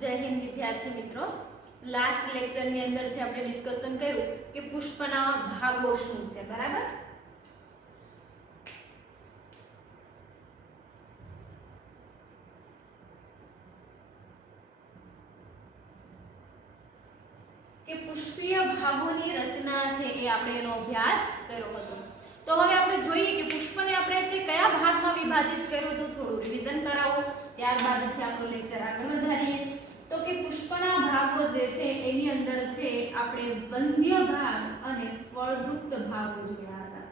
જય હિન્દ વિદ્યાર્થી મિત્રો, લાસ્ટ લેક્ચરની અંદર છે આપણે ડિસ્કશન કર્યું કે પુષ્પના ભાગો શું છે, બરાબર? કે પુષ્પીય ભાગોની રચના છે એ આપણે એનો અભ્યાસ કર્યો હતો. તો હવે આપણે જોઈએ કે પુષ્પને આપણે છે કયા ભાગમાં વિભાજિત કર્યું હતું. થોડું રિવિઝન કરાવો, ત્યારબાદ છે આપણો લેક્ચર આગળ વધારીએ. તો કે પુષ્પના ભાગો જે છે એની અંદર છે આપણે બંધ્ય ભાગ અને ફળદ્રુપ્ત ભાગો જોયા હતા.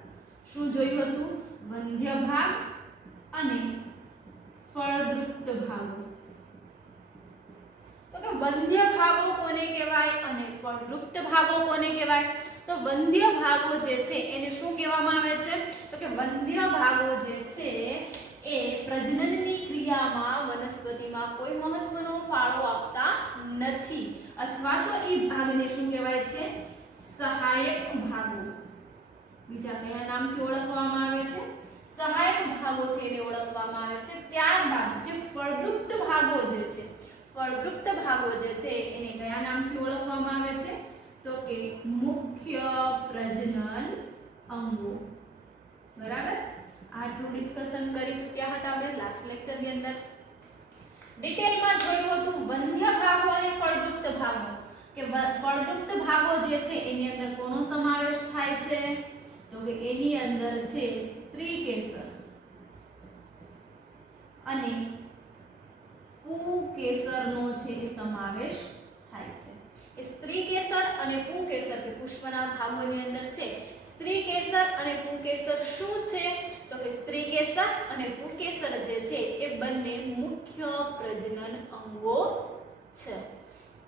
શું જોયું હતું? બંધ્ય ભાગ અને ફળદ્રુપ્ત ભાગો. તો કે બંધ્ય ભાગો કોને કહેવાય અને ફળદ્રુપ્ત ભાગો કોને કહેવાય? તો બંધ્ય ભાગો જે છે એને શું કહેવામાં આવે છે? તો કે બંધ્ય ભાગો જે છે એ પ્રજનનની ક્રિયામાં વનસ્પતિમાં કોઈ મહત્વનો ફાળો આપતા નથી, અથવા તો એ ભાગને શું કહેવાય છે? સહાયક ભાગો. બીજા કયા નામથી ઓળખવામાં આવે છે? સહાયક ભાગોથી એને ઓળખવામાં આવે છે. ત્યારબાદ જે ફળદ્રુપ્ત ભાગો જે છે, ફળદ્રુપ્ત ભાગો જે છે એને કયા નામથી ઓળખવામાં આવે છે? તો કે મુખ્ય પ્રજનન અંગો. બરાબર? આટલું ડિસ્કશન કરી ચૂક્યા હતા આપણે લાસ્ટ લેક્ચરની અંદર. ડિટેલમાં જોયું હતું બંધ્ય ભાગો અને ફળદ્રુપ્ત ભાગો. કે ફળદ્રુપ્ત ભાગો જે છે એની અંદર કોનો સમાવેશ થાય છે? તો કે એની અંદર છે સ્ત્રીકેસર અને પુકેસરનો છે એ સમાવેશ થાય છે. એ સ્ત્રીકેસર અને પુકેસર કે પુષ્પના ભાગોની અંદર છે સ્ત્રીકેસર અને પુકેસર શું છે? તો કે સ્ત્રીકેસર અને પુકેસર જે છે એ બંને મુખ્ય પ્રજનન અંગો છે.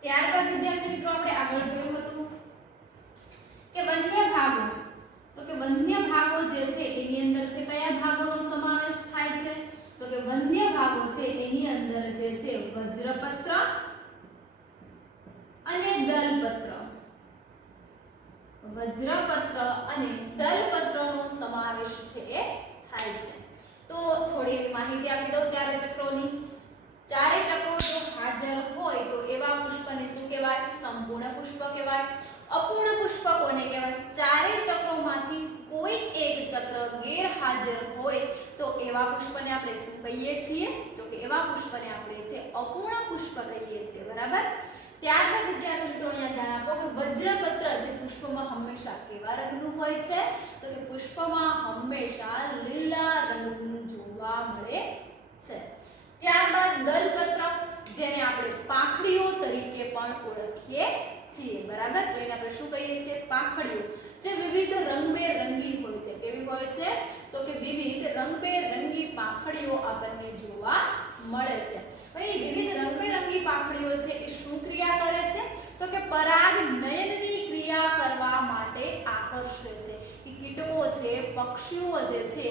ત્યારબાદ વિદ્યાર્થી મિત્રો આપણે આગળ જોયું હતું કે બંધ્ય ભાગો. તો કે બંધ્ય ભાગો જે છે એની અંદર છે કયા ભાગોનો સમાવેશ થાય છે? તો કે બંધ્ય ભાગો છે એની અંદર જે છે વજ્રપત્ર અને દલપત્ર. વજ્રપત્ર અને દલપત્રનો સમાવેશ છે એ થાય છે. તો થોડી માહિતી આપી દઉં ચારે ચક્રોની. ચારે ચક્રો જો હાજર હોય તો એવા પુષ્પને શું કહેવાય? સંપૂર્ણ પુષ્પ કહેવાય. અપૂર્ણ પુષ્પ કોને કહેવાય? ચારે ચક્રોમાંથી કોઈ એક ચક્ર ગેરહાજર હોય તો એવા પુષ્પને આપણે શું કહીએ છીએ? તો કે એવા પુષ્પને આપણે છે અપૂર્ણ પુષ્પ કહીએ છીએ. બરાબર? ત્યારબાદ વિદ્યાર્થી મિત્રો અહીંયા ધ્યાન આપો કે વજ્રપત્ર જે પુષ્પમાં હંમેશા કેવા રંગનું હોય છે? તો કે પુષ્પમાં હંમેશા લીલા રંગનું જોવા મળે છે. ત્યારબાદ દલપત્ર જેને આપણે પાંખડીઓ તરીકે પણ ઓળખીએ છીએ. બરાબર? તો એને આપણે શું કહીએ છીએ? પાંખડીઓ, જે વિવિધ રંગબેરંગી હોય છે. કેવી હોય છે? તો કે વિવિધ રંગબેરંગી પાંખડીઓ આપણને જોવા મળે છે. ભાઈ વિવિધ રંગબેરંગી પાંખડીઓ છે એ શું ક્રિયા કરે છે? તો કે પરાગનયનની ક્રિયા કરવા માટે આકર્ષે છે. કે કીટકો છે, પક્ષીઓ જે છે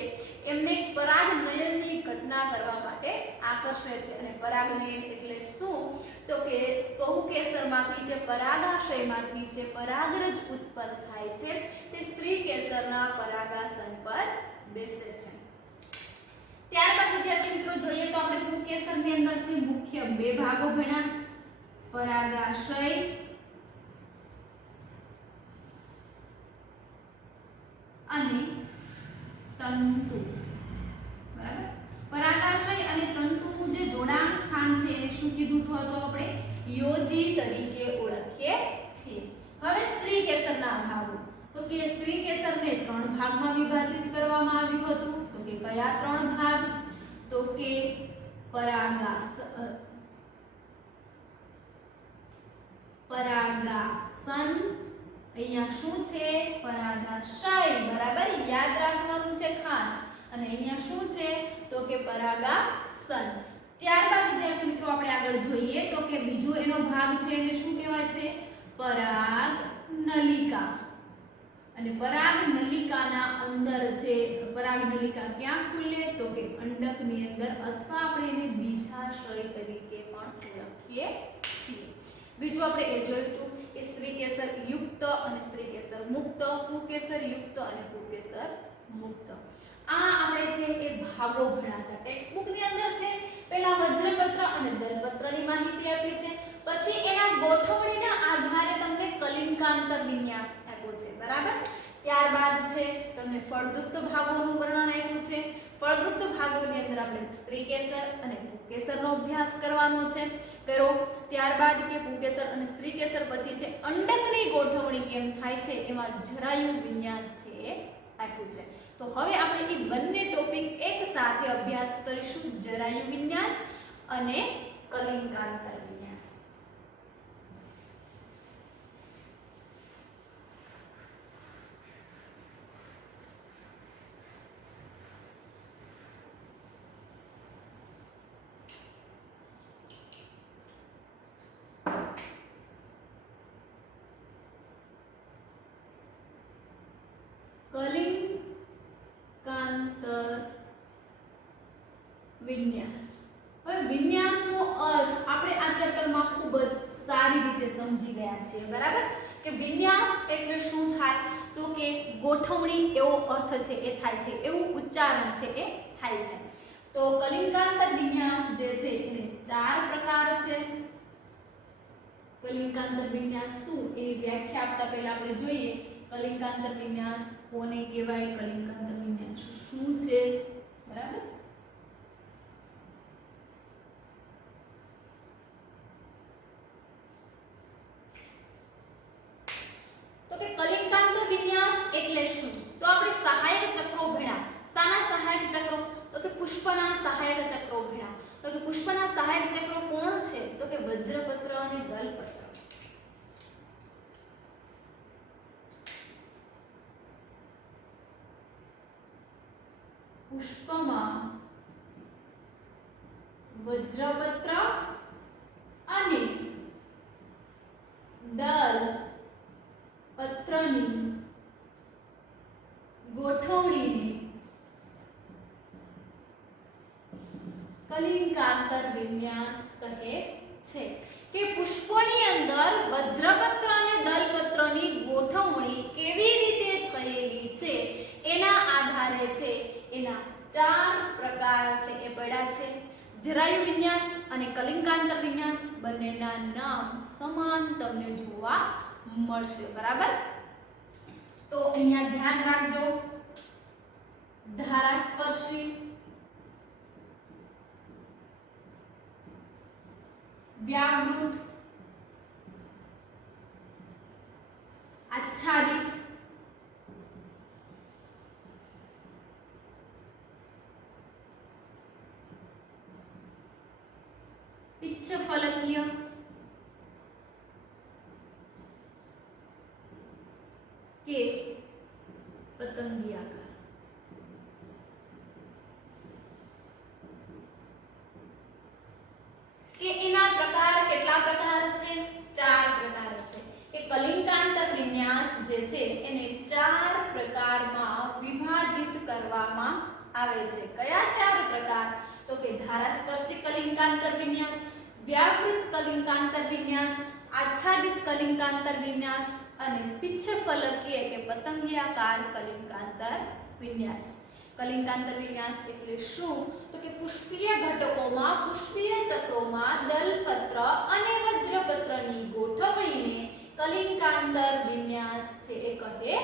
એમને પરાગનયનની ઘટના કરવા માટે આકર્ષે છે. અને પરાગનયન એટલે શું? તો કે પુકેસરમાંથી જે પરાગાશયમાંથી જે પરાગરજ ઉત્પન્ન થાય છે તે સ્ત્રીકેસરના પરાગાસન પર બેસે છે. ત્યારબાદ વિદ્યાર્થી મિત્રો જોઈએ તો આપણે પુકેસરની અંદર છે મુખ્ય બે ભાગો ભણ્યા, પરાગાશય અને તંતુ. બરાબર? પરાગાશય અને તંતુનું જે જોડાણ સ્થાન છે એ શું કીધું હતું આપણે? યોજી તરીકે ઓળખીએ છીએ. હવે સ્ત્રીકેસરના ભાગો. તો કે સ્ત્રીકેસરને 3 ભાગમાં વિભાજિત કરવામાં આવ્યું હતું. તો કે કયા 3 ભાગ? તો કે પરાગાસન, અહીંયા શું છે? પરાગાશય. બરાબર? યાદ રાખવાનું છે ખાસ. અને અહીંયા શું છે? તો કે પરાગાસન. ત્યારબાદ વિદ્યાર્થી મિત્રો આપણે આગળ જોઈએ તો કે બીજો એનો ભાગ છે એને શું કહેવાય છે? પરાગનલિકા. અને પરાગનલિકાના અંદર છે પરાગનલિકા ક્યાં ખુલે? તો કે અંડકની અંદર, અથવા આપણે એને બીજાશય તરીકે પણ ઓળખીએ છીએ. બીજું આપણે એ જોયું હતું કે સ્ત્રીકેસર યુક્ત અને સ્ત્રીકેસર મુક્ત, પુકેસર યુક્ત અને પુકેસર મુક્ત. આ આપણે છે એ ભાગો ભણ્યા હતા. ટેક્સ્ટ બુક ની અંદર છે પહેલા વજ્રપત્ર અને દલપત્રની માહિતી આપી છે, પછી એના ગોઠવણીના આધારે તમને કલિંકાંતર વિન્યાસ આપ્યો છે, બરાબર. ત્યારબાદ છે તમને ફળદ્રુપ્ત ભાગોનું વર્ણન આપ્યું છે. ફળદ્રુપ્ત ભાગોની અંદર આપણે સ્ત્રીકેસર અને પુંકેસરનો અભ્યાસ કરવાનો છે, કરો. ત્યારબાદ કે પુંકેસર અને સ્ત્રીકેસર પછી છે અંડકની ગોઠવણી કેમ થાય છે એમાં જરાયુ વિન્યાસ છે એ આપ્યું છે. તો હવે આપણે એ બંને ટોપિક એક સાથે અભ્યાસ કરીશું, જરાયુ વિન્યાસ અને કલિંકાંતર વિન્યાસ. કલિંકાંતર વિન્યાસ. હવે વિન્યાસનો અર્થ આપણે આ ચેપ્ટરમાં ખૂબ જ સારી રીતે સમજી ગયા છીએ, બરાબર. કે વિન્યાસ એટલે શું થાય, તો કે ગોઠવણી એવો અર્થ છે એ થાય છે, એવું ઉચ્ચારણ છે એ થાય છે. તો કલિંકાંતર વિન્યાસ જે છે એને 4 પ્રકાર છે. કલિંકાંતર વિન્યાસ શું એની વ્યાખ્યા આપતા પહેલા આપણે જોઈએ કલિંકાંતર વિન્યાસ કોને કહેવાય, કલિંકાંતર વિન્યાસ શું છે, બરાબર. તો કે કલિંકાંતર વિન્યાસ એટલે શું, તો આપણે સહાયક ચક્રો ભણ્યા. શાના સહાયક ચક્રો, તો કે પુષ્પના સહાયક ચક્રો ભણ્યા. તો કે પુષ્પના સહાયક ચક્રો કોણ છે, તો કે વજ્રપત્ર અને દલપત્ર. પુષ્પમાં વજ્રપત્ર અને દલપત્રની ગોઠવણીને કલિંકાંતર વિન્યાસ કહે છે. કે પુષ્પોની અંદર વજ્રપત્ર અને દલપત્રની ગોઠવણી કેવી રીતે થયેલી છે એના આધારે છે એના 4 પ્રકાર છે એ પડ્યા છે. જરાયુ વિન્યાસ અને કલિંકાંતર વિન્યાસ બંનેના નામ સમાન તમને જોવા મળશે, બરાબર. તો અહીંયા ધ્યાન રાખજો, ધારાસ્પર્શી, વ્યાવૃત, આચ્છાદિત, પિચ્છફલકીય, કે પતંગિયાકાર. કે એના પ્રકાર કેટલા પ્રકાર છે, 4 પ્રકાર છે. કે કલિંકાંતર વિન્યાસ જે છે એને 4 પ્રકારમાં વિભાજિત કરવામાં આવે છે. કયા 4 પ્રકાર, તો કે ધારાસ્પર્શી કલિંકાંતર વિન્યાસ, વ્યાવૃત કલિંકાંતર વિન્યાસ, આચ્છાદિત કલિંકાંતર વિન્યાસ અને પિચ્છફલકીય કે પતંગિયાકાર કલિંકાંતર વિન્યાસ. કલિંકાંતર વિન્યાસ એટલે શું, તો કે પુષ્પીય ઘટકોમાં પુષ્પીય ચક્રોમાં દલપત્ર અને વજ્રપત્રની ગોઠવણીને કલિંકાંતર વિન્યાસ છે એ કહે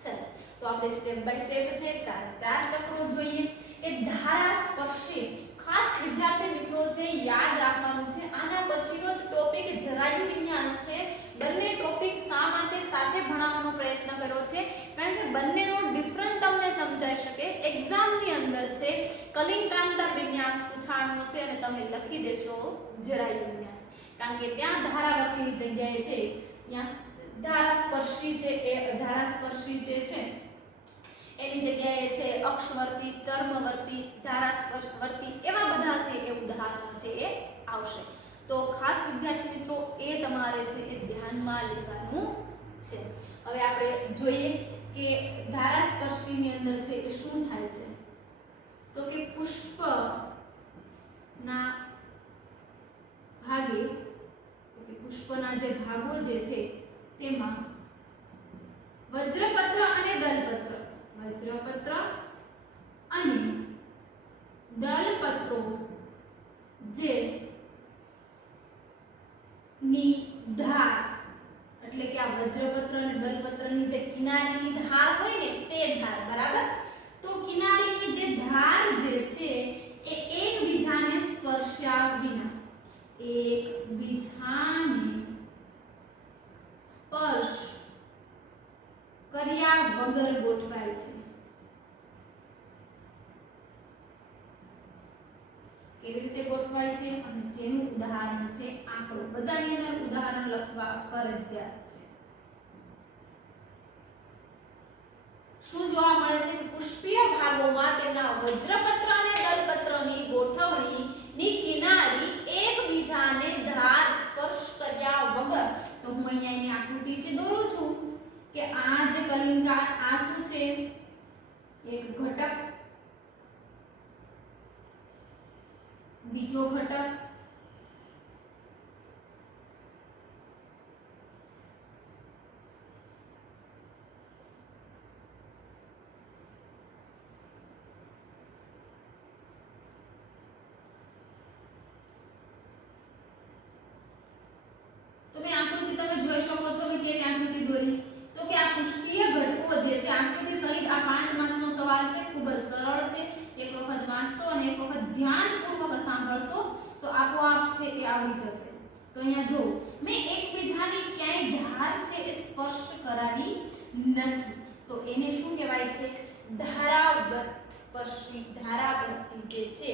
છે. તો આપણે સ્ટેપ બાય સ્ટેપ છે 4 ચક્રો જોઈએ. એ ધારાસ્પર્શી, ખાસ વિદ્યાર્થી મિત્રો છે યાદ રાખવાનું છે, આના પછીનો જ ટોપિક જરાયુ વિન્યાસ છે. બંને ટોપિક શા માટે સાથે ભણાવવાનો પ્રયત્ન કર્યો છે, કારણ કે બંનેનો ડિફરન્ટ તમને સમજાઈ શકે. એક્ઝામની અંદર છે કલિંકાંતર વિન્યાસ પૂછાણું છે અને તમે લખી દેશો જરાયુ વિન્યાસ, કારણ કે ત્યાં ધારાવર્તીની જગ્યાએ છે ત્યાં ધારાસ્પર્શી છે એ ધારાસ્પર્શી જે છે એની જગ્યાએ છે અક્ષવર્તી, ચર્મવર્તી, ધારાસ્પર્શવર્તી એવા બધા છે એ ઉદાહરણો છે એ આવશે. તો ખાસ વિદ્યાર્થી મિત્રો એ તમારે છે એ ધ્યાનમાં લેવાનું છે. હવે આપણે જોઈએ કે ધારાસ્પર્શીની અંદર છે એ શું થાય છે, તો કે પુષ્પના ભાગે, પુષ્પના જે ભાગો જે છે તેમાં વજ્રપત્ર અને દલપત્ર, વજ્રપત્ર અને દલપત્રો જે ની ધાર એટલે કે આ વજ્રપત્ર અને દલપત્રની જે કિનારીની ધાર હોય ને તે ધાર, બરાબર? તો કિનારીની જે ધાર જે છે એ એકબીજાને સ્પર્શ્યા વિના, એકબીજાને સ્પર્શ કર્યા વગર ગોઠવાય છે. કેવી રીતે ગોઠવાય છે અને જેનું ઉદાહરણ છે આંકડો. બધાની અંદર ઉદાહરણ લખવા ફરજિયાત છે. શું જોવા મળે છે કે પુષ્પીય ભાગોમાં તેમના વજ્રપત્ર અને દલપત્રની ગોઠવણીની કિનારી એકબીજાને ધાર સ્પર્શ કર્યા વગર. તો હું અહીંયા એની આકૃતિ છે દોરું છું કે આ જે કલિંગાર આ શું છે? એક ઘટક, બીજો ઘટક, તમે આકૃતિ તમે જોઈ શકો છો કે કેવી આકૃતિ દોરી. તો કે આ પુષ્પીય ઘટકો જે છે આકૃતિ સહિત આ 5 માર્ક્સનો સવાલ છે, ખૂબ જ સરળ છે. એક વખત વાંચશો અને એક વખત ધ્યાનપૂર્વક સાંભળશો તો આપોઆપ છે એ આવડી જશે. તો અહીંયા જો મેં એકબીજાની ક્યાંય ધાર છે એ સ્પર્શ કરાવી નથી, તો એને શું કહેવાય છે? ધારાવર્ત સ્પર્શી, ધારાવર્તી જે છે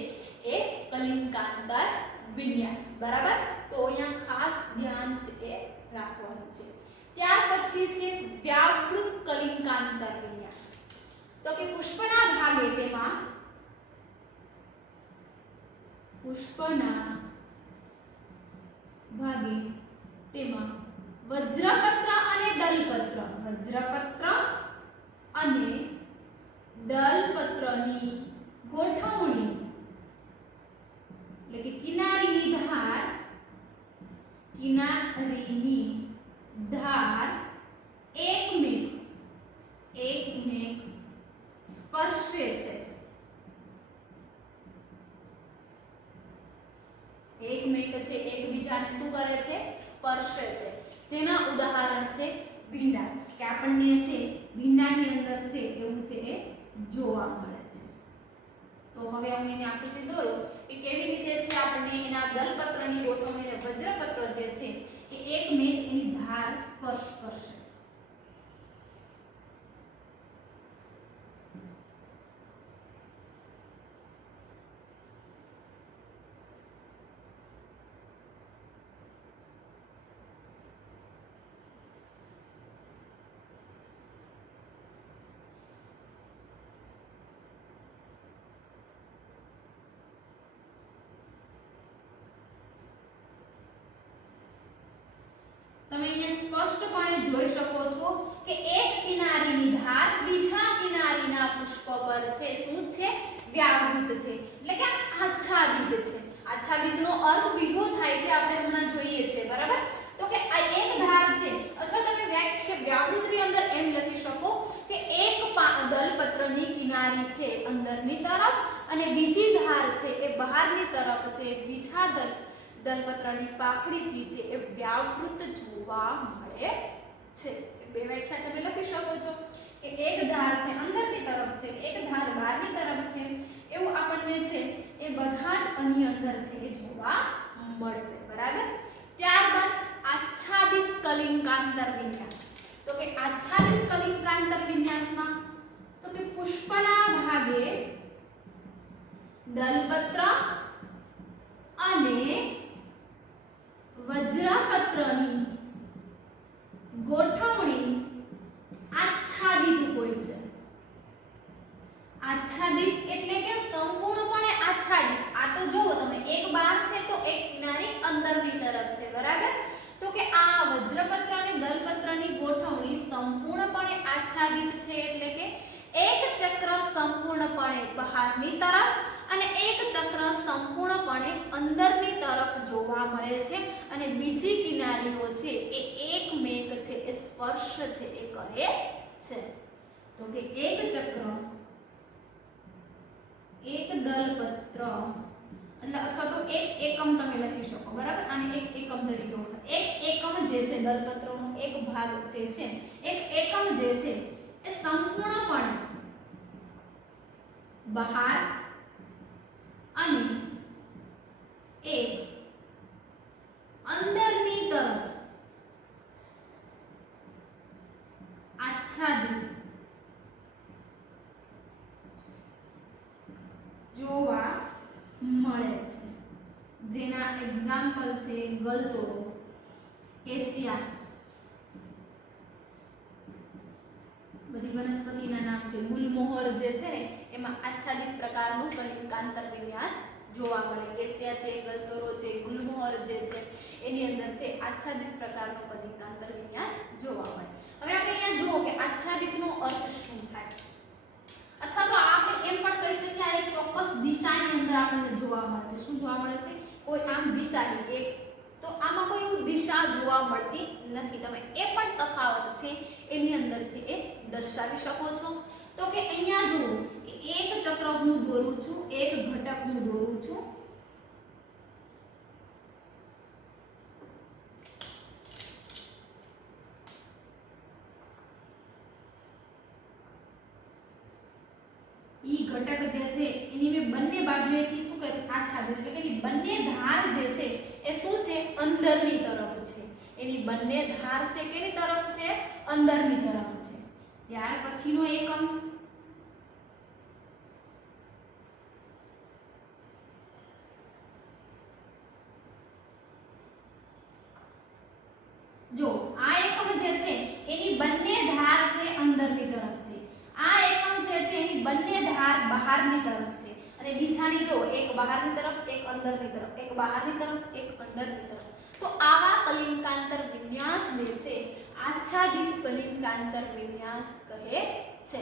એ કલિંગાંતર વિન્યાસ, બરાબર? તો અહીંયા ખાસ ધ્યાન છે એ રાખવાનું છે. ત્યાર પછી છે વ્યાવૃત કલિંગાંતર વિન્યાસ. તો કે પુષ્પના ભાગે તેમાં વજ્રપત્ર અને દલપત્રની ગોઠવણી એટલે કે કિનારીની ધાર એકમેક સ્પર્શે છે. એકમેક છે એકબીજાને શું કરે છે? સ્પર્શે છે. જેના ઉદાહરણ છે ભીંડા, કે આપણને છે ભીંડાની અંદર છે એવું છે એ જોવા મળે છે. તો હવે હું એની આકૃતિ દોરું કે કેવી રીતે છે આપણને એના દલપત્રની ગોઠવણીને વજ્રપત્ર જે છે એ એકમેક એની ધાર સ્પર્શ કરશે. તમે અહીંયા સ્પષ્ટપણે જોઈ શકો છો કે એક કિનારીની ધાર બીજા કિનારીના પુષ્પ પર છે શું છે? વ્યાવૃત છે, એટલે કે આચ્છાદિત છે. આચ્છાદિતનો અર્થ બીજો થાય છે, આપણે હમણાં જોઈએ છે, બરાબર? તો કે આ એક ધાર છે, અથવા તમે વ્યાવૃતની અંદર એમ લખી શકો કે એક દલપત્રની કિનારી છે અંદરની તરફ અને બીજી ધાર છે એ બહારની તરફ છે. બીજા દલપત્રની પાખડીથી છે એ વ્યાવૃત જોવા મળે છે. બે વ્યાખ્યા તમે લખી શકો છો કે એક ધાર છે અંદરની તરફ છે, એક ધાર બહારની તરફ છે, એવું આપણને છે એ બધા જ આની અંદર છે એ જોવા મળશે, બરાબર? ત્યારબાદ આચ્છાદિત કલિંગાંતર વિન્યાસ. તો કે આચ્છાદિત કલિંગાંતર વિન્યાસમાં તો કે પુષ્પના ભાગે દલપત્ર અને વજ્રપત્રની ગોઠવણી આચ્છાદિત હોય છે. આચ્છાદિત એટલે કે સંપૂર્ણપણે આચ્છાદિત. આ તો જોવો તમે એક બહાર છે તો એક કિનારી અંદરની તરફ છે, બરાબર? તો કે આ વજ્રપત્ર અને દલપત્રની ગોઠવણી સંપૂર્ણપણે આચ્છાદિત છે, એટલે કે એક ચક્ર સંપૂર્ણપણે બહારની તરફ અને એક ચક્ર સંપૂર્ણપણે અંદરની તરફ જોવા મળે છે અને બીજી કિનારીઓ છે એ એકમેક છે એ સ્પર્શ છે એ કરે છે. તો કે એક ચક્ર, એક દલપત્ર એટલે અથવા તો એક એકમ તમે લખી શકો, બરાબર, અને એક એકમ તરીકે ઓળખાય. એક એકમ જે છે દલપત્રનો એક ભાગ જે છે, એક એકમ જે છે એ સંપૂર્ણપણે બહાર અને એક અંદરની તરફ આચ્છાદિત જોવા મળે છે, જેના એક્ઝામ્પલ છે ગલતોરો, કેસિયા, બધી વનસ્પતિના નામ છે. ગુલમોહર જે છે ને એમાં આચ્છાદિત પ્રકારનું કલિકાંતર વિન્યાસ જોવા મળે. કેસિયા છે, ગલતોરો છે, ગુલમોહર જે છે એની અંદર છે આચ્છાદિત પ્રકારનો કલિકાંતર વિન્યાસ જોવા મળે. હવે આપણે અહીંયા જુઓ કે આચ્છાદિતનો અર્થ શું થાય, અથવા તો આપણે એમ પણ કહી શકીએ આ એક ચોક્કસ દિશાની અંદર આપણને જોવા મળે છે. શું જોવા મળે છે? કોઈ આમ દિશાની એક, તો આમાં કોઈ દિશા જોવા મળતી નથી. તમે એ પણ તફાવત છે એની અંદર છે એ દર્શાવી શકો છો. તો કે અહીંયા જુઓ કે એક ચક્ર હું દોરું છું, એક ઘટક હું દોરું છું, ઈ ઘટક જે છે એની મેં બંને બાજુએથી શું કરી આચ્છાદિત, એટલે કે બંને ધાર જે છે એ શું છે અંદરની તરફ છે. એની બંને ધાર છે કેની તરફ છે? અંદરની તરફ છે. ત્યાર પછીનો એકમ જો આ એકમ જે છે એની બંને ધાર છે અંદરની તરફ છે, આ એકમ જે છે એની બંને ધાર બહારની તરફ છે, અને બીજાની જો એક બહારની તરફ એક અંદરની તરફ, એક બહારની તરફ એક અંદરની તરફ. તો આવા કલિકાંતર વિન્યાસને છે આચ્છાદિત કલિકાંતર વિન્યાસ કહે છે.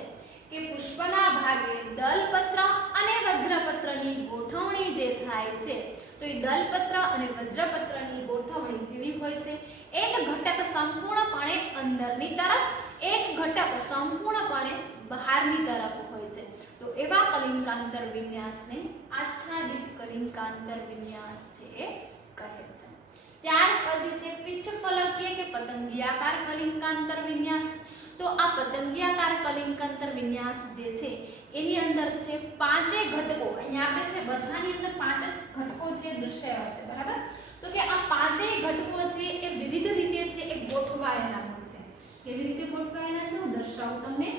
કે પુષ્પના ભાગે દલપત્ર અને વજ્રપત્રની ગોઠવણી જે થાય છે, તો એ દલપત્ર અને વજ્રપત્રની ગોઠવણી કેવી હોય છે? એક ઘટક સંપૂર્ણપણે અંદરની તરફ, એક ઘટક સંપૂર્ણપણે બહારની તરફ હોય છે. તો એવા કલિકાંતર વિન્યાસને આચ્છાદિત કલિકાંતર વિન્યાસ છે એ કહે છે. ત્યાર પછી છે પિચ્છફલકીય કે પતંગિયાકાર કલિકાંતર વિન્યાસ. તો આ પતંગિયાકાર કલિકાંતર વિન્યાસ જે છે એની અંદર છે પાંચે ઘટકો. અહીંયા આપણે છે બધાની અંદર પાંચ જ ઘટકો છે દર્શાવ્યા છે, બરાબર. તો કે આ પાંચેય ઘટકો છે એ વિવિધ રીતે છે એ ગોઠવાયેલા હોય છે. કેવી રીતે ગોઠવાયેલા છે હું દર્શાવું તમને.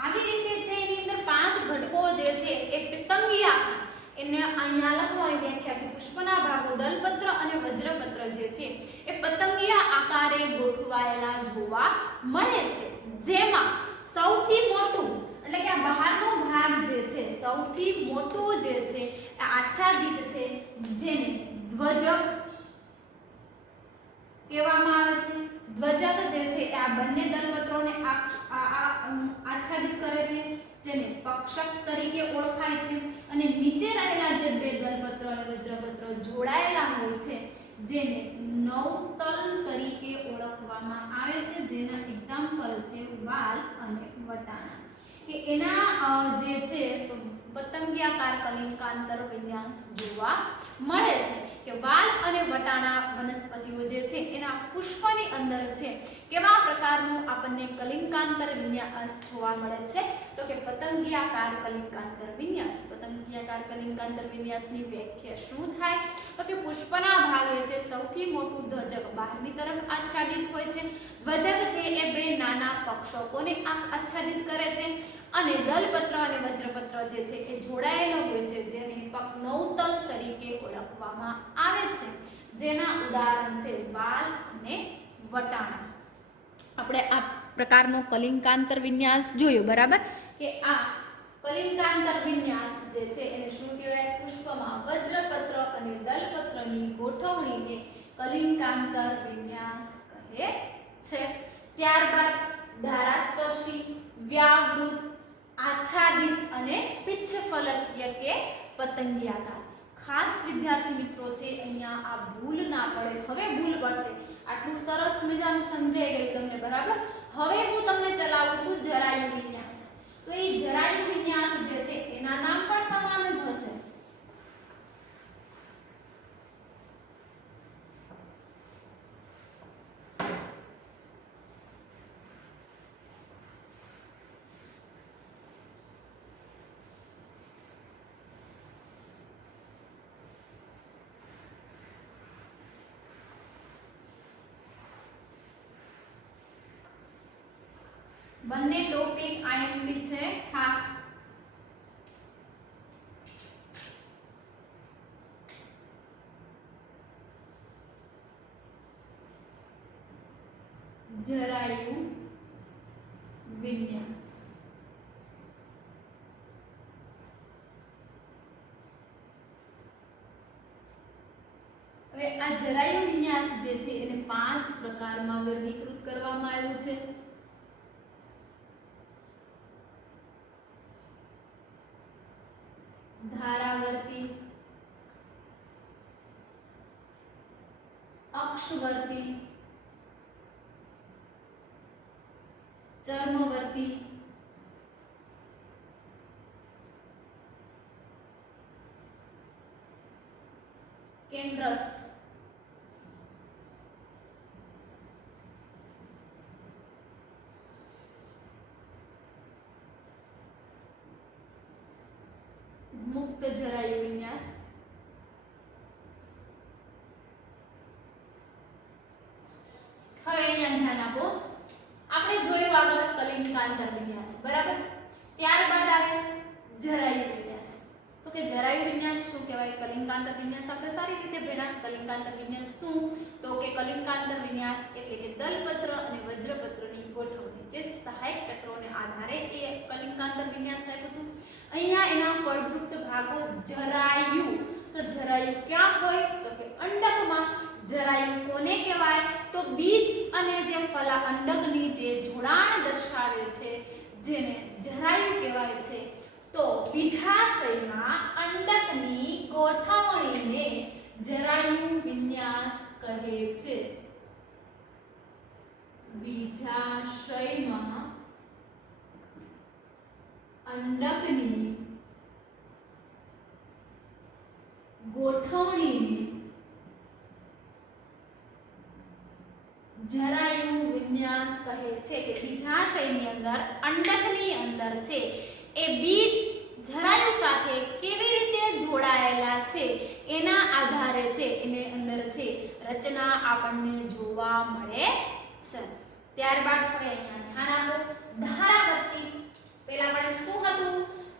આવી રીતે છે એની અંદર પાંચ ઘટકો જે છે એ પતંગિયા, એને અહીંયા લખવાની વ્યાખ્યા કે પુષ્પના ભાગો દલપત્ર અને વજ્રપત્ર જે છે એ પતંગિયા આકારે ગોઠવાયેલા જોવા મળે છે, જેમાં સૌથી મોટું એટલે કે આ બહારનો ભાગ જે છે સૌથી મોટું જે છે એ આચ્છાદિત છે, જેને ધ્વજક કહેવામાં આવે છે. ધ્વજક જે છે એ આ બંને દલપત્રોને આચ્છાદિત કરે છે, જેને પક્ષક તરીકે ઓળખાય છે. અને નીચે રહેલા જે બે દલપત્ર અને વજ્રપત્ર જોડાયેલા હોય છે, જેને નૌતલ તરીકે ઓળખવામાં આવે છે, જેના એક્ઝામ્પલ છે વાલ અને વટાણા. કે એના જે છે પતંગિયાકાર કલિકાંતર વિન્યાસ જોવા મળે છે. કે વાલ અને વટાણા વનસ્પતિઓ જે છે એના પુષ્પની અંદર છે કેવા પ્રકારનું આપણને કલિકાંતર વિન્યાસ જોવા મળે છે? તો કે પતંગિયાકાર કલિકાંતર વિન્યાસ. પતંગિયાકાર કલિકાંતર વિન્યાસની વ્યાખ્યા શું થાય? તો કે પુષ્પના ભાગે છે સૌથી મોટું ધ્વજક બહારની તરફ આચ્છાદિત હોય છે. ધ્વજક છે એ બે નાના પક્ષકોને આચ્છાદિત કરે છે, અને દલપત્ર અને વજ્રપત્ર જે છે એ જોડાયેલો હોય છે, જેને નૌતલ તરીકે ઓળખવામાં આવે છે, જેના ઉદાહરણ છે વાલ અને વટાણા. આપણે આ પ્રકારનો કલિકાંતર વિન્યાસ જોયો, બરાબર. કે આ કલિકાંતર વિન્યાસ જે છે એને શું કહેવાય? પુષ્પમાં વજ્રપત્ર અને દલપત્રની ગોઠવણીને કલિકાંતર વિન્યાસ કહે છે. ત્યારબાદ ધારાસ્પર્શી, વ્યાવૃત, આચ્છાદિત અને પિચ્છફલકીય કે પતંગિયાકાર. ખાસ વિદ્યાર્થી મિત્રો છે અહીંયા આ ભૂલ ના પડે. હવે ભૂલ પડશે. આટલું સરસ મજાનું સમજાઈ ગયું તમને, બરાબર. હવે હું તમને ચલાવું છું જરાયુ વિન્યાસ. તો એ જરાયુ વિન્યાસ જે છે એના નામ પણ સમાન જ હશે. બંને ટોપિક આઈએમપી છે ખાસ. જરાયુ વિન્યાસ. હવે આ જરાયુ વિન્યાસ જે છે એને 5 પ્રકારમાં વર્ગીકૃત કરવામાં આવ્યું છે. धारावर्ती, अक्षवर्ती, चर्मवर्ती, केंद्रस्थ, मुक्त जरायु विन्यास, હવે અહીંયા ધ્યાન આપો. આપણે જોયું આગળ કલિંગાંતર વિન્યાસ, બરાબર. ત્યારબાદ આવે જરાયુ વિન્યાસ. તો કે જરાયુ વિન્યાસ શું કહેવાય? કલિંગાંતર વિન્યાસ આપણે સારી રીતે ભણ્યા. કલિંગાંતર વિન્યાસ શું? તો કે કલિંગાંતર વિન્યાસ એટલે કે દલપત્ર અને વજ્રપત્રની ગોઠવણી, જે સહાયક ચક્રોને આધારે એ કલિંગાંતર વિન્યાસ આપ્યું હતું. અહીંયા એના ફળદ્રુપ્ત ભાગો જરાયુ. તો જરાયુ ક્યાં હોય? તો કે અંડકમાં. જરાયુ કોને કહેવાય? તો બીજ અને જે ફલા અંડકની જે જોડાણ દર્શાવે છે જેને જરાયુ કહેવાય છે. તો બીજાશયમાં અંડકની ગોઠવણીને જરાયુ વિન્યાસ કહે છે. બીજાશયમાં અંડકની ગોઠવણીને જરાયુ વિન્યાસ કહે છે. કે બીજાશયની અંદર અંડકની અંદર છે એ બીજ જરાયુ સાથે કેવી રીતે જોડાયેલા છે એના આધારે છે એની અંદર છે રચના આપણને જોવા મળે છે. ત્યારબાદ હવે અહીંયા ધ્યાન આપો. ધારાવર્તી પહેલા આપણે શું હતું?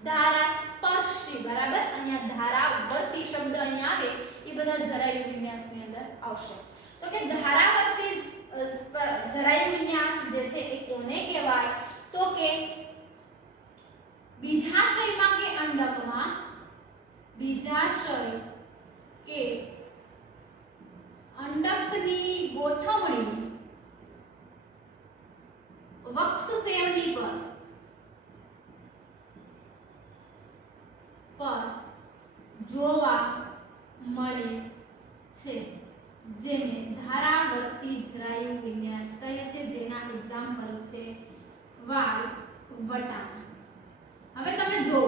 ધારા સ્પર્શી, બરાબર. અહીંયા ધારાવર્તી શબ્દ અહીંયા આવે એ બધા જરાયુ વિન્યાસની અંદર આવશે. તો કે ધારાવર્તી જરાયુ વિન્યાસ જે છે એ કોને કહેવાય? તો કે બીજાશયમાં કે અંડકમાં, બીજાશય કે અંડકની ગોઠવણી વક્ષસેવની પર જોવા મળે છે, જેને ધારાવર્તી જરાયુ વિન્યાસ કહે છે. જેના એક્ઝામ્પલ છે વાલ, વટાણા. હવે તમે જુઓ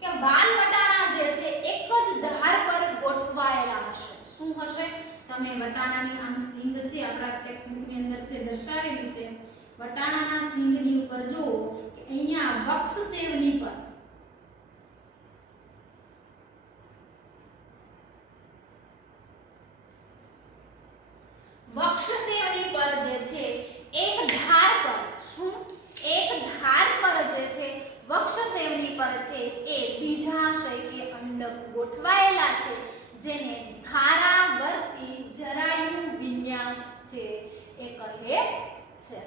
કે વાલ વટાણા જે છે એક જ ધાર પર ગોઠવાયેલા હશે. શું હશે? તમે વટાણાની આમ સિંગ છે આપણા ટેક્સ્ટબુકની અંદર છે દર્શાવેલી છે. વટાણાના સિંગની ઉપર જુઓ કે અહીંયા વક્ષસેવની પર વક્ષસેવની પર જે છે એક ધાર પર, શું? એક ધાર પર જે છે વક્ષસેવની પર છે એ બીજાશય કે અંડક ગોઠવાયેલા છે, જેને ધારાવર્તી જરાયુ વિન્યાસ છે એ કહે છે.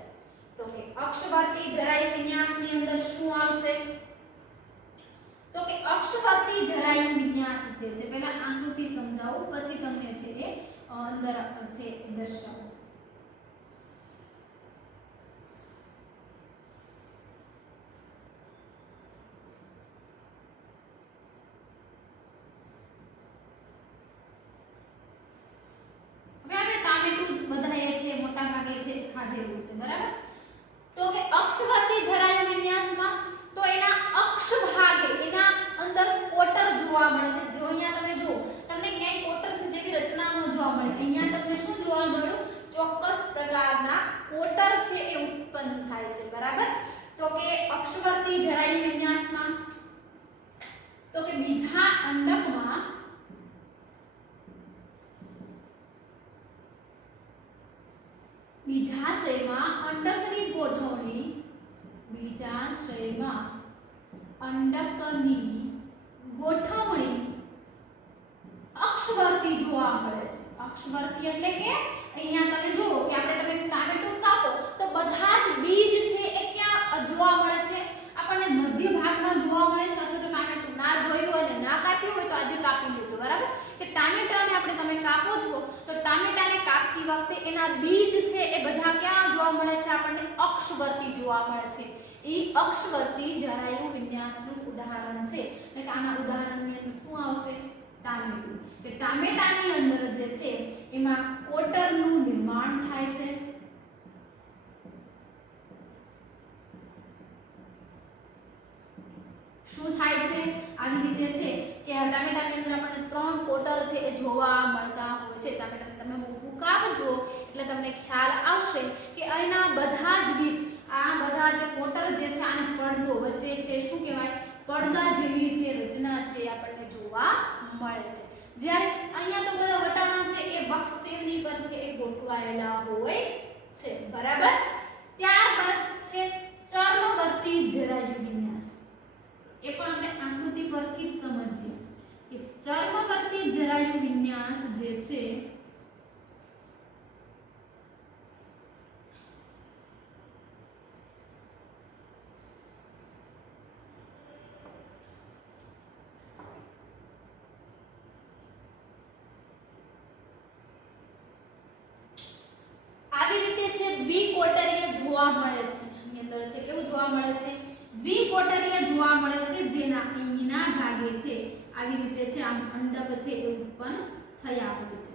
તો કે અક્ષવર્તી જરાયુ વિન્યાસની અંદર શું આવશે? તો કે અક્ષવર્તી જરાયુ વિન્યાસ જે છે, પહેલા આકૃતિ સમજાવું પછી તમને છે એ અંદર છે દર્શાવું. બાંધેલું છે બરાબર। તો કે અક્ષવર્તી જરાયુ વિન્યાસમાં તો એના અક્ષ ભાગે એના અંદર કોટર જોવા મળે છે। જો અહીંયા તમે જુઓ તમને ક્યાંય કોટર જેવી રચના ન જોવા મળે, અહીંયા તમને શું જોવા મળ્યું? ચોક્કસ પ્રકારના કોટર છે એ ઉત્પન્ન થાય છે બરાબર। તો કે અક્ષવર્તી જરાયુ વિન્યાસમાં તો કે બીજા અંડકમાં બીજાશયમાં અંડકની ગોઠવણી બીજાશયમાં અંડકની ગોઠવણી અક્ષવર્તી જોવા મળે છે। અક્ષવર્તી એટલે કે અહીંયા તમે જુઓ કે તમે ટામેટું કાપો તો બધા જ બીજ છે એ ક્યાં જોવા મળે છે? આપણને મધ્ય ભાગમાં જોવા મળે છે। અથવા તો ટામેટું ના જોયું હોય અને ના કાપ્યું હોય તો આજે કાપી લેજો બરાબર। કે ટામેટાને તમે કાપો છો તો ટામેટાને કાપતી વખતે એના બીજ છે એ બધા ક્યાં જોવા મળે છે? આપણને અક્ષવર્તી જોવા મળે છે। એ અક્ષવર્તી જરાયુ વિન્યાસનું ઉદાહરણ છે। એટલે કે આના ઉદાહરણની અંદર શું આવશે? ટામેટું। કે ટામેટાની અંદર જે છે એમાં કોટરનું નિર્માણ થાય છે। શું થાય છે? આવી રીતે છે કે ટામેટાની અંદર આપણને 3 કોટર છે એ જોવા મળતા હોય છે। ટામેટાને તમે મોટું કાપજો એટલે તમને ખ્યાલ આવશે કે અહીંના બધા જ બીજ આ બધા જે કોટર જે છે આને પડદો વચ્ચે છે શું કહેવાય? પડદા જેવી જે રચના છે આપણને જોવા મળે છે। જ્યારે અહીંયા તો બધા વટાણા છે એ બક્સ સેવની પર છે એ ગોઠવાયેલા હોય છે બરાબર। ત્યારબાદ છે ચર્મવર્તી જરાયુ વિન્યાસ। એ પણ આપણે આકૃતિ પરથી જ સમજીએ કે ચર્મવર્તી જરાયુ વિન્યાસ જે છે આવી રીતે છે દ્વિકોટરીય જોવા મળે છે। એની અંદર છે કેવું જોવા મળે છે? દ્વિકોટરીય જોવા મળે છે, જેના અહીંના ભાગે છે આવી રીતે છે આમ અંડક છે એ ઉત્પન્ન થયા હોય છે।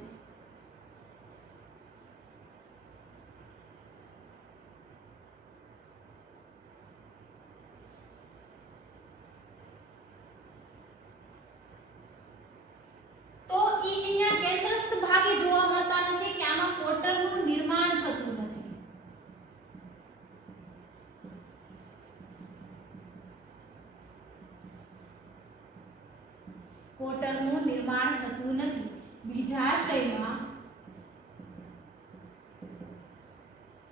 તો ઈ અહીંયા કેન્દ્રસ્થ ભાગે જોવા મળતા નથી કે આમાં કોટરનું નિર્માણ થતું નથી। કોટરનું નિર્માણ થતું નથી। બીજાશયમાં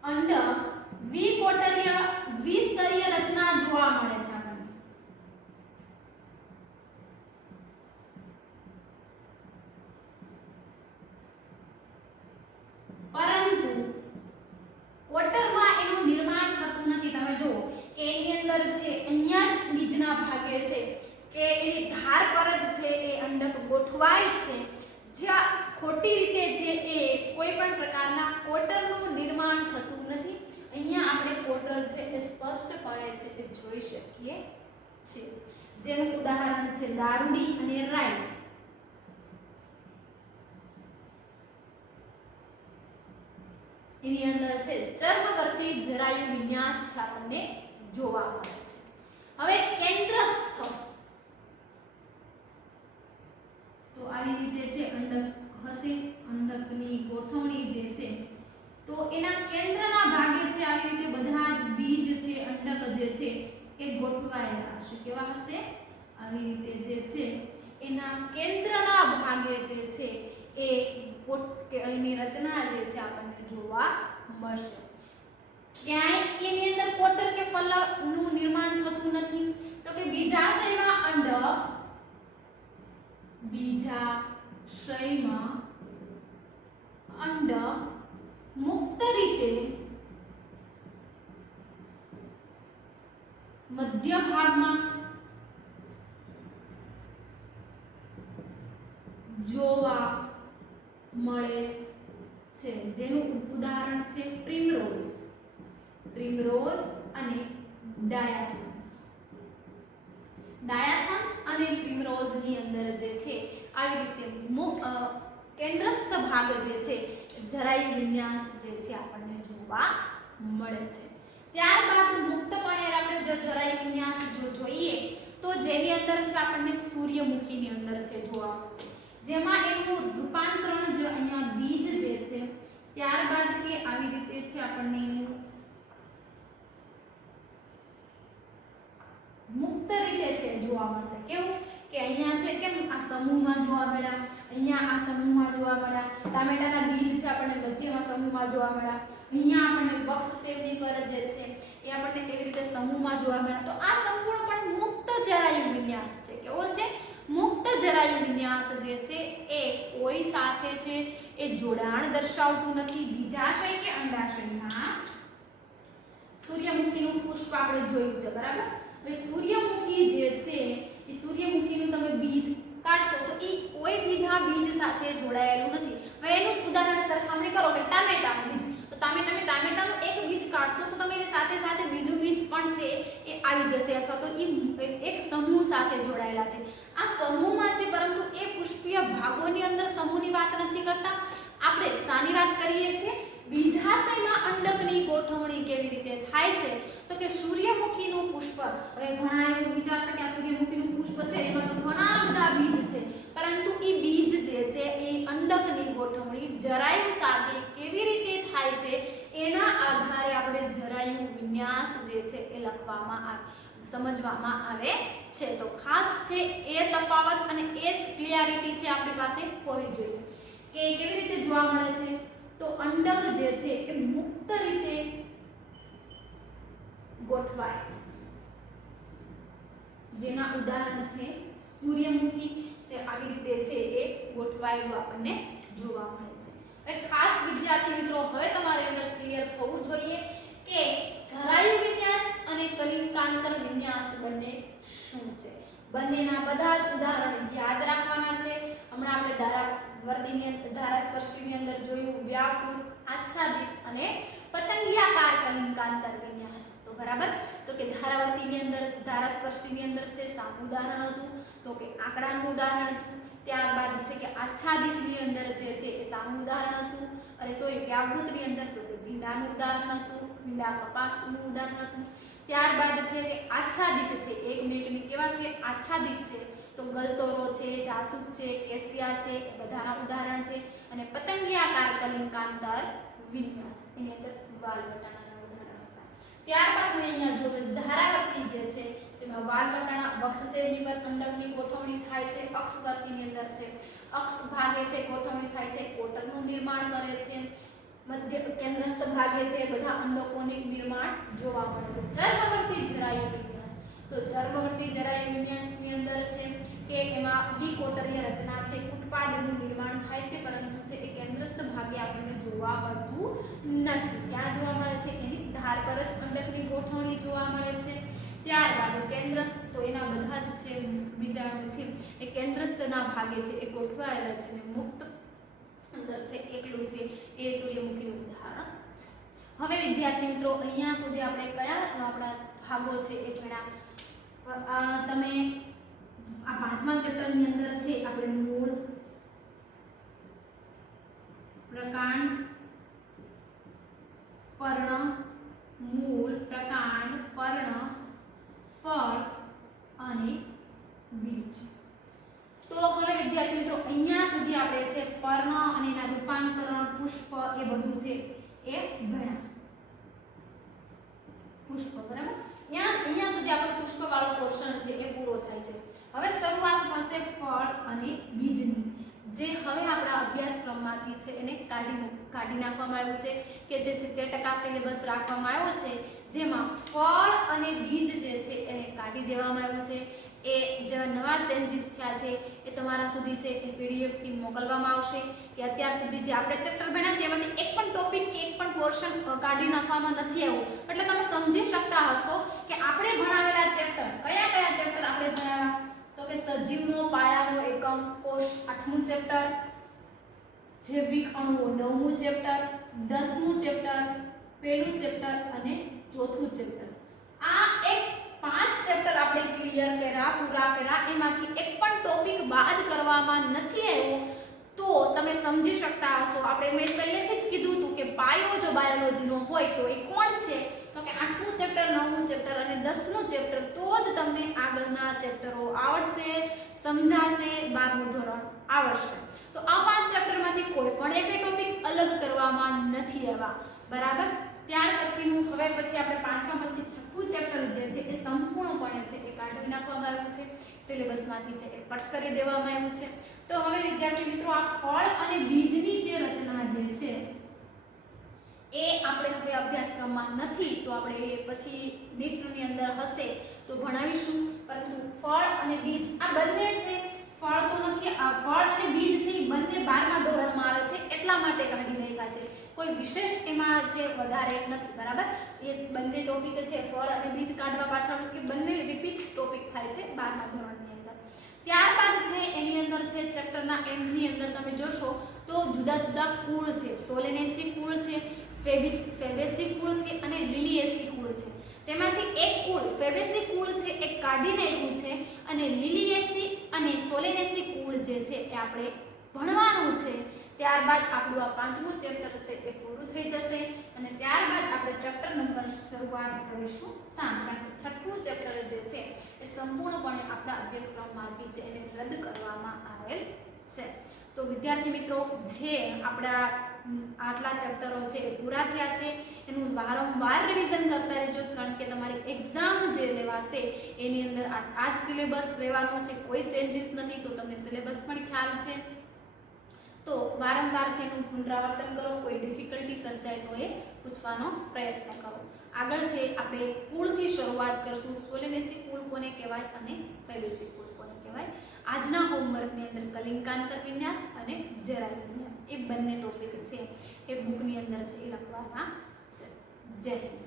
અંડક દ્વિકોટરીય દ્વિસ્તરીય રચના જોવા મળે છે આપણને। પરંતુ કોટરમાં એનું નિર્માણ થતું નથી। તમે જુઓ કે એની અંદર છે અહીંયા જ બીજના ભાગે છે કે એની ધાર પર જ છે એ અંડક ગોઠવાય છે, જ્યાં ખોટી રીતે છે એ કોઈ પણ પ્રકારના કોટરનું નિર્માણ થતું નથી। અહીંયા આપણે કોટર છે એ સ્પષ્ટપણે છે એ જોઈ શકીએ છીએ। જેનું ઉદાહરણ છે દારૂડી અને રાઈ। એની અંદર છે ચર્મવર્તી જરાયુ વિન્યાસ છે આપણને જોવા મળે છે। હવે કેન્દ્રસ્થ તો આવી રીતે છે અંડક હશે, અંડકની ગોઠવણી જે છે તો એના કેન્દ્રના ભાગે છે આવી રીતે બધા જ બીજ છે અંડક જે છે એ ગોઠવાયેલા હશે। કેવા હશે? આવી રીતે જે છે એના કેન્દ્રના ભાગે જે છે એ એની રચના જે છે આપણને જોવા મળશે। ક્યાંય એની અંદર કોટર કે ફલકનું નિર્માણ થતું નથી। તો કે બીજાશયમાં અંડક મુક્ત રીતે મધ્ય ભાગમાં જોવા મળે છે, જેનું ઉદાહરણ છે પ્રિમરોઝ અને ડાયાથન્સ। ડાયાથન્સ અને પ્રિમરોઝની અંદર જે છે આવી રીતે કેન્દ્રસ્થ ભાગ જે છે જરાયુ વિન્યાસ જે છે આપણને જોવા મળે છે. ત્યારબાદ મુક્તપણે આપણે જો જરાય વિન્યાસ જો જોઈએ તો જેની અંદર છે આપણને સૂર્યમુખીની અંદર છે જોવા મળશે, જેમાં એનું રૂપાંતરણ જો અહીંયા બીજ જે છે ત્યારબાદ કે આવી રીતે છે આપણને એનું મુક્ત રીતે છે જોવા મળશે. કેવું કે અહીંયા છે કેમ આ સમૂહમાં જોવા મળ્યા, અહીંયા આ સમૂહમાં જોવા મળ્યા, ટામેટાના બીજ છે આપણને મધ્યમાં સમૂહમાં જોવા મળ્યા, અહીંયા આપણને બોક્સ શેપની પર જે છે એ આપણને કેવી રીતે સમૂહમાં જોવા મળ્યા. તો આ સંપૂર્ણપણે મુક્ત જરાયુ વિન્યાસ છે. કેવો છે? મુક્ત જરાયુ વિન્યાસ જે છે એ કોઈ સાથે છે એ જોડાણ દર્શાવતું નથી. બીજાશય કે અંડાશયમાં સૂર્યમુખીનું પુષ્પ આપણે જોયું છે, બરાબર. હવે સૂર્યમુખી જે છે એ સૂર્યમુખીનું તમે બીજ કાઢશો તો એ કોઈ બીજા બીજ સાથે જોડાયેલું નથી. હવે એનું ઉદાહરણ સરખામણી કરો કે ટામેટાનું બીજ, તો ટામેટાનું એક બીજ કાઢશો તો તમે એની સાથે સાથે બીજું બીજ પણ છે એ આવી જશે, અથવા તો એ એક સમૂહ સાથે જોડાયેલા છે. આ સમૂહમાં છે, પરંતુ એ પુષ્પીય ભાગોની અંદર સમૂહની વાત નથી કરતા. આપણે શાની વાત કરીએ છીએ? બીજાશયમાં અંડકની ગોઠવણી કેવી રીતે થાય છે, તો કે સૂર્યમુખીનું પુષ્પ. હવે ઘણા એવું વિચારશે કે આ સૂર્યમુખીનું પુષ્પ છે એમાં તો ઘણા બધા બીજ છે, પરંતુ એ બીજ જે છે એ અંડકની ગોઠવણી જરાયુ સાથે કેવી રીતે થાય છે એના આધારે આપણે જરાયુ વિન્યાસ જે છે એ લખવામાં આવે, સમજવામાં આવે છે. તો ખાસ છે એ તફાવત અને એ ક્લિયરિટી છે આપણી પાસે હોવી જોઈએ કે કેવી રીતે જોવા મળે છે. તો અંડક જે છે એ મુક્ત રીતે ગોઠવાય છે, જેના ઉદાહરણ છે સૂર્યમુખી, જે આવી રીતે છે એ ગોઠવાયેલું આપણને જોવા મળે છે. હવે ખાસ વિદ્યાર્થી મિત્રો, હવે તમારે અંદર ક્લિયર થવું જોઈએ કે જરાયુ વિન્યાસ અને કલિંકાંતર વિન્યાસ બંને શું છે. બંનેના બધા જ ઉદાહરણ યાદ રાખવાના છે. હમણાં આપણે ધારાસ્પર્શીની અંદર જોયું વ્યાકૃત, આચ્છાદિત અને પતંગિયાકાર કલિંકાંતર વિન્યાસ. તો બરાબર, તો કે ધારાવર્તીની અંદર ધારાસ્પર્શીની અંદર છે સામું ઉદાહરણ હતું, તો કે આંકડાનું ઉદાહરણ હતું. ત્યારબાદ છે કે આચ્છાદિતની અંદર જે છે એ સામું ઉદાહરણ હતું, અને વ્યાવૃતની અંદર તો કે ભીંડાનું ઉદાહરણ હતું, ભીંડા કપાસનું ઉદાહરણ હતું. ત્યારબાદ છે કે આચ્છાદિત છે, એક મેઘની કેવા છે આચ્છાદિત છે, તો ગલતોરો છે, જાસૂદ છે, કેસિયા છે, બધાના ઉદાહરણ છે. અને પતંગિયાકાર કલિંકાંતર વિન્યાસ એની અંદર વાલવટાણાના ઉદાહરણ હતા. ત્યારબાદ મેં અહીંયા જોયું ધારાવર્તી જે છે તેમાં વાલવટાણા વક્ષ પર અંડકની ગોઠવણી થાય છે, અક્ષવર્તીની અંદર છે અક્ષ ભાગે છે ગોઠવણી થાય છે, કોટરનું નિર્માણ કરે છે, મધ્ય કેન્દ્રસ્થ ભાગે છે બધા અંડકોનું નિર્માણ જોવા મળે છે. ચર્મવર્તી જરાયુ વિન્યાસ, તો ચર્મવર્તી જરાયુ વિન્યાસની અંદર છે કે એમાં દ્વિકોટરીય રચના છે, ઉત્પાદનનું નિર્માણ થાય છે, પરંતુ છે એ કેન્દ્રસ્થ ભાગે આપણને જોવા મળતું નથી. ક્યાં જોવા મળે છે? એની ધાર પર જ અંડકની ગોઠવણી જોવા મળે છે. ત્યારબાદ કેન્દ્રસ્થ, તો એના બધા જ છે બીજાણુ છે એ કેન્દ્રસ્થના ભાગે છે એ ગોઠવાયેલા છે, અને મુક્ત અંદર છે એકલું છે એ સૂર્યમુખીનું ઉદાહરણ છે. હવે વિદ્યાર્થી મિત્રો, અહીંયા સુધી આપણે કયા આપણા ભાગો છે એ ભણ્યા. તમે આ 5મા ચેપ્ટરની અંદર છે આપણે મૂળ, પ્રકાંડ, પર્ણ, મૂળ, પ્રકાંડ, પર્ણ, ફળ અને બીજ. તો હવે વિદ્યાર્થી મિત્રો, અહીંયા સુધી આપણે છે પર્ણ અને એના રૂપાંતરણ, પુષ્પ એ બધું છે એ ભણ્યા. પુષ્પ, બરાબર. અહીંયા સુધી આપણો પુષ્પ વાળો પોર્શન છે એ પૂરો થાય છે. હવે શરૂઆત થશે ફળ અને બીજની, જે હવે આપણા અભ્યાસક્રમમાંથી છે એને કાઢી નાખવામાં આવ્યું છે, કે જે 70% સિલેબસ રાખવામાં આવ્યો છે, જેમાં ફળ અને બીજ જે છે એને કાઢી દેવામાં આવ્યું છે. એ જે નવા ચેન્જીસ થયા છે એ તમારા સુધી છે એ PDF થી મોકલવામાં આવશે. કે અત્યાર સુધી જે આપણે ચેપ્ટર ભણ્યા છે એમાંથી એક પણ ટોપિક કે એક પણ પોર્શન કાઢી નાખવામાં નથી આવ્યું, એટલે તમે સમજી શકતા હશો કે આપણે ભણાવેલા ચેપ્ટર કયા ચેપ્ટર આપણે ભણાવ્યા. તો કે સજીવનો પાયાનો એકમ કોષ 8મું ચેપ્ટર, જૈવિક અણુઓ 9મું ચેપ્ટર, 10મું ચેપ્ટર, પહેલું ચેપ્ટર અને ચોથું ચેપ્ટર. આ એક 5 ચેપ્ટર આપણે ક્લિયર કર્યા, પૂરા કર્યા. એમાંથી એક પણ ટોપિક બાદ કરવામાં નથી આવ્યો. તો તમે સમજી શકતા હશો, આપણે મેં પહેલેથી જ કીધું હતું કે પાયો જો બાયોલોજીનો હોય તો એ કોણ છે, તો કે 8મું ચેપ્ટર, 9મું ચેપ્ટર અને 10મું ચેપ્ટર, તો જ તમને આગળના ચેપ્ટરો આવડશે, સમજાશે, 12મું ધોરણ આવડશે. તો આ 5 ચેપ્ટરમાંથી કોઈ પણ એક ટોપિક અલગ કરવામાં નથી આવ્યા, બરાબર. ત્યાર પછીનું હવે પછી આપણે 5મા પછી 6મું ચેપ્ટર જે છે એ સંપૂર્ણપણે છે એ કાઢી નાખવામાં આવ્યું છે, સિલેબસમાંથી છે એ કટ કરી દેવામાં આવ્યું છે. તો હવે વિદ્યાર્થી મિત્રો આ ફળ અને બીજની જે રચના જે છે એ આપણે હવે અભ્યાસક્રમમાં નથી, તો આપણે એ પછી નીટની અંદર હશે તો ભણાવીશું. પરંતુ ફળ અને બીજ આ બંને છે, ફળ તો નથી, આ ફળ અને બીજ છે એ બંને 12મા ધોરણમાં આવે છે એટલા માટે કાઢી નાખ્યા છે, કોઈ વિશેષ એમાં છે વધારે નથી, બરાબર. એ બંને ટોપિક છે ફળ અને બીજ કાઢવા પાછળ કે બંને રિપીટ ટોપિક થાય છે 12મા ધોરણની અંદર. ત્યારબાદ છે એની અંદર છે ચેપ્ટરના એન્ડની અંદર તમે જોશો તો જુદા જુદા કુળ છે, સોલેનેસી કુળ છે, ફેબેસી કુળ છે અને લિલિએસી કુળ છે. તેમાંથી એક કુળ ફેબેસી કુળ છે એ કાઢી નાખ્યું છે અને લિલિએસી અને સોલેનેસી કુળ જે છે એ આપણે ભણવાનું છે. ત્યારબાદ આપણું આ 5મું ચેપ્ટર છે એ પૂરું થઈ જશે અને ત્યારબાદ આપણે ચેપ્ટર નંબર શરૂઆત કરીશું 7, કારણ કે 6મું ચેપ્ટર જે છે એ સંપૂર્ણપણે આપણા અભ્યાસક્રમમાંથી છે એને રદ કરવામાં આવેલ છે. તો વિદ્યાર્થી મિત્રો, જે આપણા આટલા ચેપ્ટરો છે એ પૂરા થયા છે, એનું વારંવાર રિવિઝન કરતા રહેજો, કારણ કે તમારી એક્ઝામ જે લેવાશે એની અંદર આ જ સિલેબસ રહેવાનો છે, કોઈ ચેન્જીસ નથી, તો તમને સિલેબસ પણ ખ્યાલ છે. તો વારંવાર છે એનું પુનરાવર્તન કરો, કોઈ ડિફિકલ્ટી સર્જાય તો એ પૂછવાનો પ્રયત્ન કરો. આગળ છે આપણે કુળથી શરૂઆત કરશું, સોલેનેસી કુળ કોને કહેવાય અને ફેબેસી કુળ કોને કહેવાય. આજના હોમવર્કની અંદર કલિંગાંતર વિન્યાસ અને જરાય વિન્યાસ એ બંને ટોપિક છે એ બુકની અંદર છે એ લખવાના છે. જય હિન્દ.